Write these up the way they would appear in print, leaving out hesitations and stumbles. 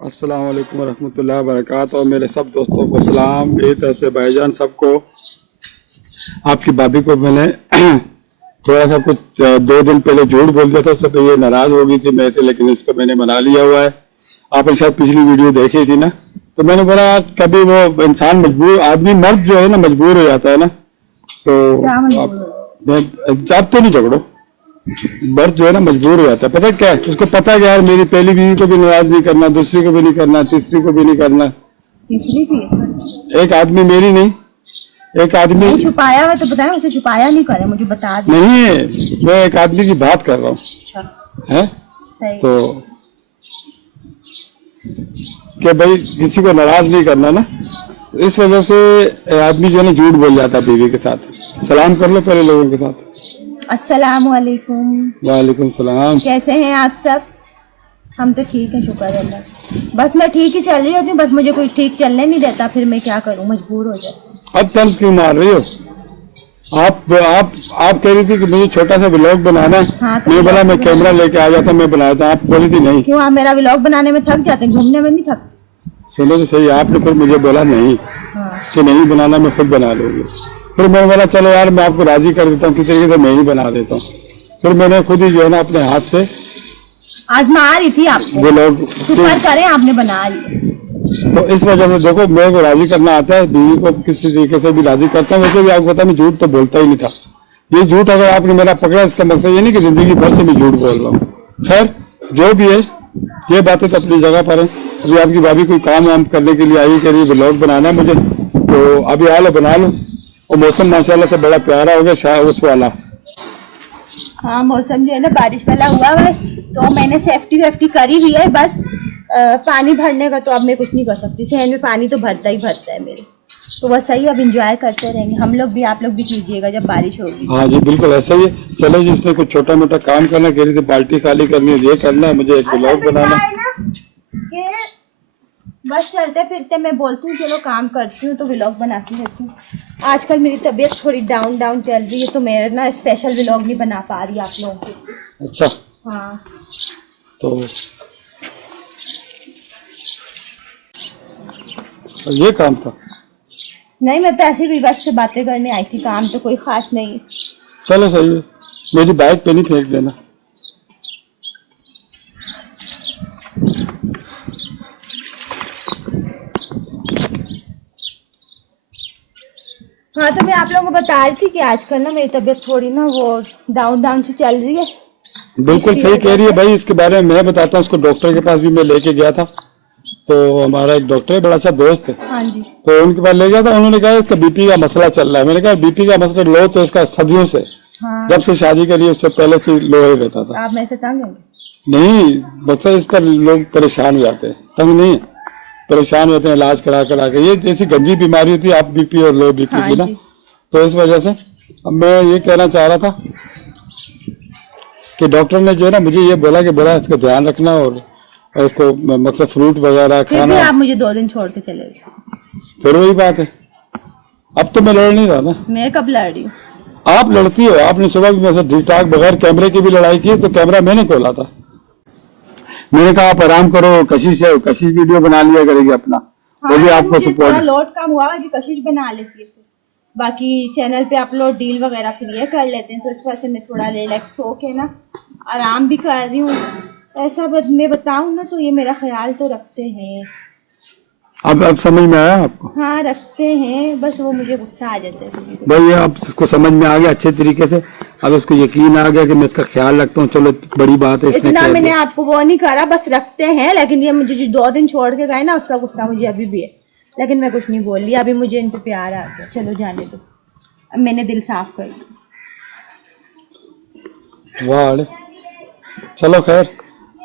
अस्सलाम वालेकुम रहमतुल्लाहि व बरकातहू। मेरे सब दोस्तों को सलाम। मेरी तरफ से भाईजान सबको। आपकी भाभी को मैंने थोड़ा सा कुछ 2 दिन पहले झूठ बोल दिया था, उससे तो ये नाराज हो गई थी मेरे से, लेकिन इसको मैंने मना लिया हुआ है। आपने शायद पिछली वीडियो देखी थी ना, तो मैंने बोला आज कभी वो इंसान मजबूर, आदमी मर्द जो है ना मजबूर हो जाता है ना, तो आप तो नहीं झगड़ो, मर्द जो है ना मजबूर हो जाता है। पता है क्या है, उसको पता है कि यार मेरी पहली बीवी को भी नाराज नहीं करना, दूसरी को भी नहीं करना, तीसरी को भी नहीं करना। तीसरी भी एक आदमी मेरी नहीं, एक आदमी छुपाया हुआ तो बताया, उसे छुपाया नहीं करे, मुझे बता दे। नहीं, मैं एक आदमी की बात कर रहा हूँ। अच्छा है सही। तो कि भाई किसी को नाराज नहीं करना ना, इस वजह से आदमी जो है ना झूठ बोल जाता है बीवी के साथ। सलाम कर लो पहले लोगों के साथ। अस्सलाम वालेकुम। वालेकुम सलाम। कैसे हैं आप सब? हम तो ठीक हैं, शुक्र अल्लाह। बस मैं ठीक ही चल रही होती हूँ, बस मुझे कोई ठीक चलने नहीं देता, फिर मैं क्या करूँ, मजबूर हो जाती हूँ। अब तंज क्यों मार रही हो? आप कह रही थी कि मुझे छोटा सा व्लॉग बनाना है। हाँ, तो मैं बोला मैं कैमरा लेके आ जाता, मैं बनाता। आप बोली थी नहीं। क्यों, आप मेरा व्लॉग बनाने में थक जाते हैं, घूमने में नहीं थक? सुनो तो सही, आपने फिर मुझे बोला नहीं। हाँ। कि नहीं बनाना, मैं खुद बना लूंगी। फिर मैंने बोला चलो यार मैं आपको राजी कर देता हूँ, किसी तरीके से मैं ही बना देता हूँ। फिर मैंने खुद ही जो है ना अपने हाथ से आजमा रही थी आपको, व्लॉग शुक्र करें आपने बना लिया। तो इस वजह से देखो, मेरे को राजी करना आता है, बीवी को किसी तरीके से भी राजी करता हूँ। वैसे भी आपको पता है मैं झूठ तो बोलता ही नहीं था। ये झूठ अगर आपने मेरा पकड़ा, इसका मकसद ये नहीं कि जिंदगी भर से मैं झूठ बोल रहा हूँ। खैर जो भी है, ये बातें तो अपनी जगह पर है। अभी आपकी भाभी कोई काम वाम करने के लिए आई, कह रही व्लॉग बनाना है मुझे, तो अभी आ लो बना लो। और मौसम माशाल्लाह से बड़ा प्यारा हो गया, शायद उस वाला। हाँ, मौसम जो है ना बारिश वाला हुआ है, तो मैंने सेफ्टी करी हुई है। बस पानी भरने का तो अब मैं कुछ नहीं कर सकती, सहन में पानी तो भरता ही भरता है मेरे। तो बस सही, अब एंजॉय करते रहेंगे हम लोग भी, आप लोग भी कीजिएगा जब बारिश होगी। हाँ जी बिल्कुल ऐसा ही है। चलो जी, इसने कुछ छोटा मोटा काम करना, कह रही थी बाल्टी खाली करनी है, ये करना है, मुझे एक व्लॉग बनाना है। बस चलते फिरते मैं बोलती हूँ चलो काम करती हूँ, तो व्लॉग बनाती रहती हूँ। आजकल मेरी तबीयत थोड़ी डाउन चल रही है, तो मैं ना स्पेशल व्लॉग नहीं बना पा रही आप लोगों को। अच्छा हाँ, तो ये काम था? नहीं मैं तो ऐसे भी बस से बातें करने आई थी, काम तो कोई खास नहीं। चलो सही है, मेरी बाइक पे नहीं फेंक देना। हाँ, तो मैं आप लोगों को बता रही थी कि आजकल ना मेरी तबीयत थोड़ी ना वो डाउन सी चल रही है। बिल्कुल सही कह रही है भाई। इसके बारे में मैं बताता हूँ, उसको डॉक्टर के पास भी मैं लेके गया था। तो हमारा एक डॉक्टर है, बड़ा अच्छा दोस्त है। हाँ जी। तो उनके पास ले गया था, उन्होंने कहा इसका बीपी का मसला चल रहा है। मैंने कहा बीपी का मसला लो तो इसका सदियों से, हाँ। जब से शादी करी उससे पहले से लो ही रहता था। आप मेरे से तंग हैं? नहीं, बच्चा इस पर लोग परेशान हो जाते हैं, तंग नहीं, परेशान होते हैं इलाज करा के। ये जैसी गंदी बीमारी होती है, आप बीपी और लो बीपी की ना, तो इस वजह से अब मैं ये कहना चाह रहा था कि डॉक्टर ने जो है ना मुझे ये बोला कि इसका ध्यान रखना, और इसको मकसद फ्रूट वगैरह खाना। आप मुझे 2 दिन छोड़ के चले गए। फिर वही बात है, अब तो मैं लड़ नहीं रहा ना। मैं कब लड़ रही हूँ? आप लड़ती हो। आपने सुबह भी मेरे ठीक ठाक बगैर कैमरे की भी लड़ाई की, तो कैमरा मैंने खोला था। मैंने कहा आप आराम करो, कशिश है, कशिश वीडियो बना लिया करेगी अपना। हाँ, वो भी आपको सपोर्ट। लोड काम हुआ कि कशिश बना लेती है, बाकी चैनल पे अपलोड डील वगैरह फिर ये कर लेते हैं, तो इस वजह से मैं थोड़ा रिलैक्स हो के ना आराम भी कर रही हूँ। ऐसा मैं बताऊँ ना, तो ये मेरा ख्याल तो रखते हैं। अब समझ में आया आपको? हाँ रखते हैं, बस वो मुझे गुस्सा आ जाता है भाई। अब इसको समझ में आ गया अच्छे तरीके से, अब उसको यकीन आ गया कि मैं इसका ख्याल रखता हूँ। चलो बड़ी बात है, इसने इतना मैंने आपको वो नहीं करा, बस रखते हैं। लेकिन ये मुझे जो 2 दिन छोड़ के गए ना, उसका गुस्सा मुझे अभी भी है, लेकिन मैं कुछ नहीं बोल रही। अभी मुझे इन पे प्यार आ गया, चलो जाने दो, अब मैंने दिल साफ कर दिया। वाह, चलो खैर।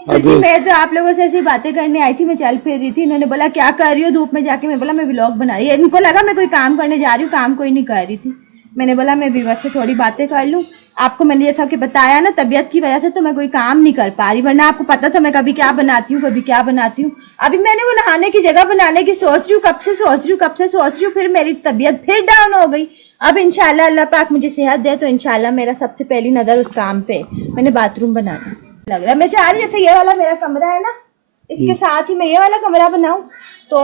अभी मैं तो आप लोगों से ऐसी बातें करने आई थी, मैं चल फिर रही थी, इन्होंने बोला क्या कर रही हो धूप में जाके। मैं बोला मैं व्लॉग बना रही। इनको लगा मैं कोई काम करने जा रही हूँ, काम कोई नहीं कर रही थी। मैंने बोला मैं व्यूअर से थोड़ी बातें कर लूँ। आपको मैंने जैसा कि बताया ना, तबीयत की वजह से तो मैं कोई काम नहीं कर पा रही, वरना आपको पता था मैं कभी क्या बनाती हूँ, कभी क्या बनाती हूँ। अभी मैंने वो नहाने की जगह बनाने की सोच रही हूँ, कब से सोच रही हूँ, फिर मेरी तबीयत फिर डाउन हो गई। अब इंशाल्लाह अल्लाह पाक मुझे सेहत दे, तो इंशाल्लाह मेरा सबसे पहली नजर उस काम पे, मैंने बाथरूम बनाना लग रहा है। मैं चाह रही जैसे ये वाला मेरा कमरा है ना, इसके साथ ही मैं ये वाला कमरा बनाऊं तो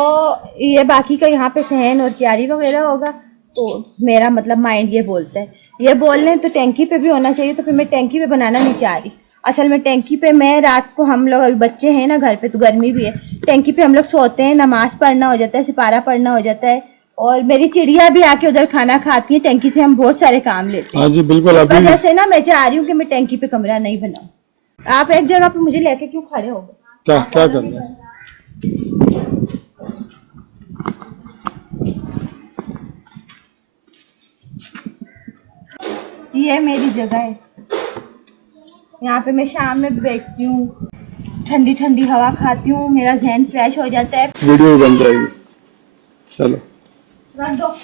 ये बाकी का यहाँ पे सहन और क्यारी वगैरह होगा। तो मेरा मतलब माइंड ये बोलता है, ये बोल रहे हैं तो टैंकी पे भी होना चाहिए, तो फिर मैं टैंकी पे बनाना नहीं चाह रही। असल में टैंकी पे मैं रात को, हम लोग अभी बच्चे हैं ना घर पे तो गर्मी भी है, टैंकी पे हम लोग सोते हैं, नमाज पढ़ना हो जाता है, सिपारा पढ़ना हो जाता है, और मेरी चिड़िया भी आके उधर खाना खाती है। टैंकी से हम बहुत सारे काम लेते हैं। हाँ जी बिल्कुल। इस अभी वजह से ना मैं चाह रही हूँ कि मैं टैंकी पे कमरा नहीं बनाऊं। आप एक जगह पे मुझे लेके क्यों खड़े हो गए? क्या क्या करना है? ये मेरी जगह है, यहाँ पे मैं शाम में बैठती हूँ, ठंडी ठंडी हवा खाती हूँ, मेरा जहन फ्रेश हो जाता है। वीडियो बन जाएगी। चलो रख दो।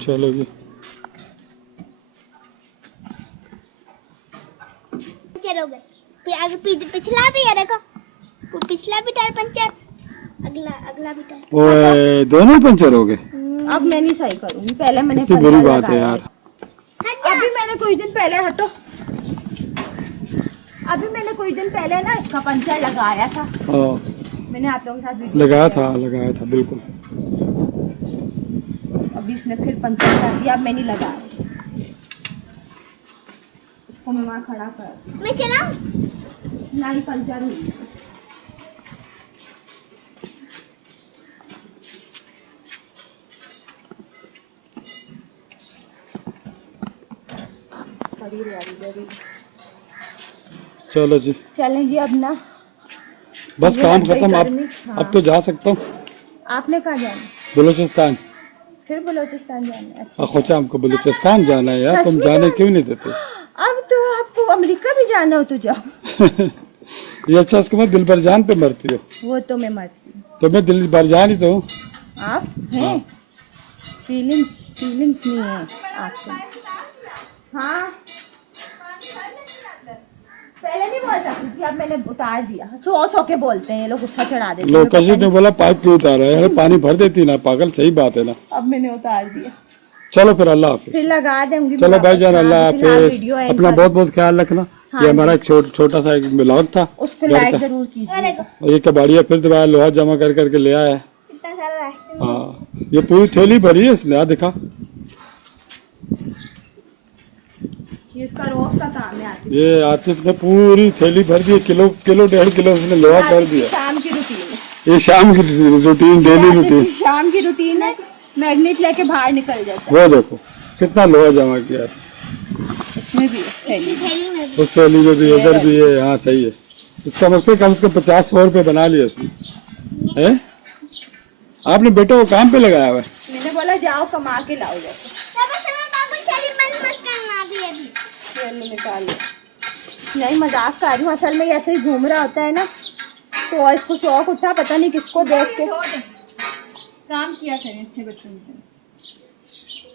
चलो जी। पंचर हो गए। आगे पिछला भी है, देखो वो पिछला भी टायर पंचर, अगला भी टायर। ओए दोनों पंचर हो गए। अब मैं नहीं सही करूंगी, पहले मैंने कितनी पंचर बुरी बात है लगाया यार। अभी मैंने कुछ दिन पहले, हटो, अभी मैंने कुछ दिन पहले ना इसका पंचर लगाया था। हाँ मैंने आप लोगों के साथ वीडियो लगाया था बिल्कुल। अभी इसने फिर पंचर कर दिया, अब मैं नहीं लगा रही। इसको मैं वहाँ खड़ा कर, मैं चलाऊं? नहीं पंचर हुई। चलो जी चलें जी अब ना, बस ये काम लग गई खत्म। गर्मी। अब हाँ। तो जा सकता हूँ आपने कहाँ जाना? बलूचिस्तान। फिर बलोचिस्तान जाना है? अच्छा। खोचा हमको बलूचिस्तान जाना है यार, सच तुम में? जाने क्यों नहीं देते? अब तो आपको अमेरिका भी जाना हो तो जाओ। ये अच्छा इसके बाद दिल भर जान पे मरती हो। वो तो मैं मरती हूँ। तो मैं दिल भर जान ही तो हूँ। आप हैं? फीलिंग्स नहीं है आपको। हाँ पहले नहीं बोल सकती थी, अब मैंने उतार दिया। सो के बोलते हैं ये लोग, गुस्सा चढ़ा देते हैं। लोग किसी ने बोला पाइप क्यों उतारा है? अरे पानी भर देती ना पागल, सही बात है ना। अब मैंने उतार दिया, चलो फिर अल्लाह हाफिज। फिर लगा देंगी। चलो भाईजान अल्लाह हाफिज। वीडियो एंड अपना कर- बहुत बहुत ख्याल रखना। ये हमारा एक छोटा सा एक ब्लॉग था। उसको घर लाइक का। जरूर कीजिए। और ये कबाड़िया फिर दोबारा लोहा जमा कर करके ले आया है। इतना सारा रास्ते में। हाँ ये पूरी थैली भरी है इसने। दिखा ये इसका रोज का काम है। आतिफ ये आतिफ ने पूरी थैली भर दी। किलो 1.5 किलो उसने लोहा कर आतिफ की दिया। शाम की रूटीन है। ये शाम की रूटीन, डेली आतिफ रूटीन। की शाम की रूटीन है, मैग्नेट लेके बाहर निकल जाता वो देखो कितना लोहा जमा किया है। है। इसमें भी है थैली। इसी थैली में भी। उस थैली में भी, इधर भी है। हाँ सही है। इसका मतलब कम से कम 50-100 रुपए बना लिए उसने। है आपने बेटे को काम पे लगाया हुआ है। मैंने बोला जाओ कमा के लाओ। जैसे चलो बाबू, थैली बंद मत करना अभी। तेल निकाल लो। नहीं मजाक कर रही हूँ, असल में ऐसे ही घूम रहा होता है ना, तो इसको शौक उठा, पता नहीं किसको देख के। काम किया करें अच्छे बच्चों के,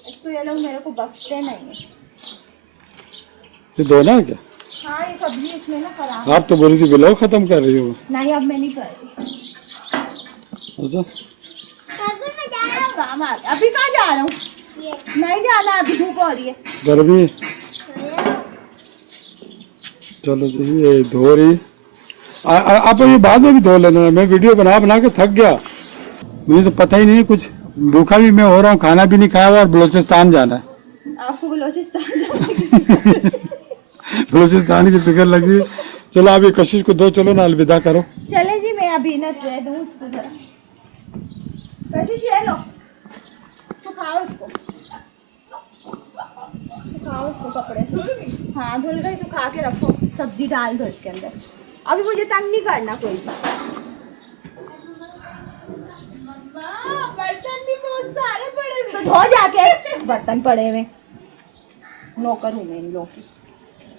एक तो ये लोग मेरे को बख्शते नहीं है। ये धोना है क्या? हाँ ये सब्जी इसमें ना खराब। आप तो बोली थी ब्लॉग खत्म कर रही हो। नहीं अब मैं नहीं कर रही। अच्छा कागज में जा रहा हूँ। काम आ गया। अभी कहाँ जा रहा हूँ? ये नहीं जाना, अभी धूप हो रही है। गर्मी। चलो जी ये धो रही। आप ये बाद में भी धो लेना, मैं वीडियो बना बना के थक गया, मुझे तो पता ही नहीं कुछ, भूखा भी मैं हो रहा हूँ, खाना भी नहीं खाया हुआ और बलोचिस्तान जाना है। आपको बलोचिस्तान जाने बलोचिस्तान की फिक्र लगी। चलो आप ये कशिश को दो, चलो ना अलविदा करो। चले जी, मैं अभी ना दे दूँ उसको जरा। कशिश ये लो, सुखाओ इसको, सुखाओ इसको कपड़े से। हाँ धुल गई, सुखा के रखो, सब्जी डाल दो इसके अंदर। अभी मुझे तंग नहीं करना कोई भी। बर्तन भी बहुत सारे पड़े हुए, तो धो जाके, बर्तन पड़े हुए, नौकर हूँ मैं इन लोगों की।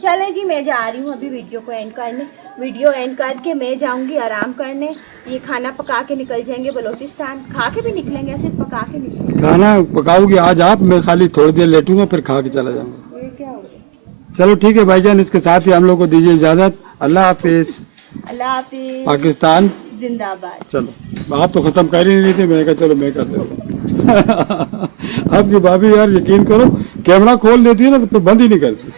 चले जी मैं जा रही हूँ अभी वीडियो को एंड करने। वीडियो एंड करके मैं जाऊंगी आराम करने। ये खाना पका के निकल जाएंगे बलोचिस्तान, खा के भी निकलेंगे, सिर्फ पका के निकलेंगे। खाना पकाओगी आज आप, मैं खाली थोड़ी देर लेटूंगा फिर खा के चला जाऊंगा। ये क्या हो गया? चलो ठीक है भाईजान, इसके साथ ही हम लोग को दीजिए इजाजत। अल्लाह हाफिज। अल्लाह हाफिज। पाकिस्तान जिंदाबाद। चलो आप तो खत्म कर ही नहीं थे, मैं कहा चलो मैं कर देता हूँ। आपकी भाभी यार यकीन करो कैमरा खोल देती है ना तो फिर बंद ही नहीं करती।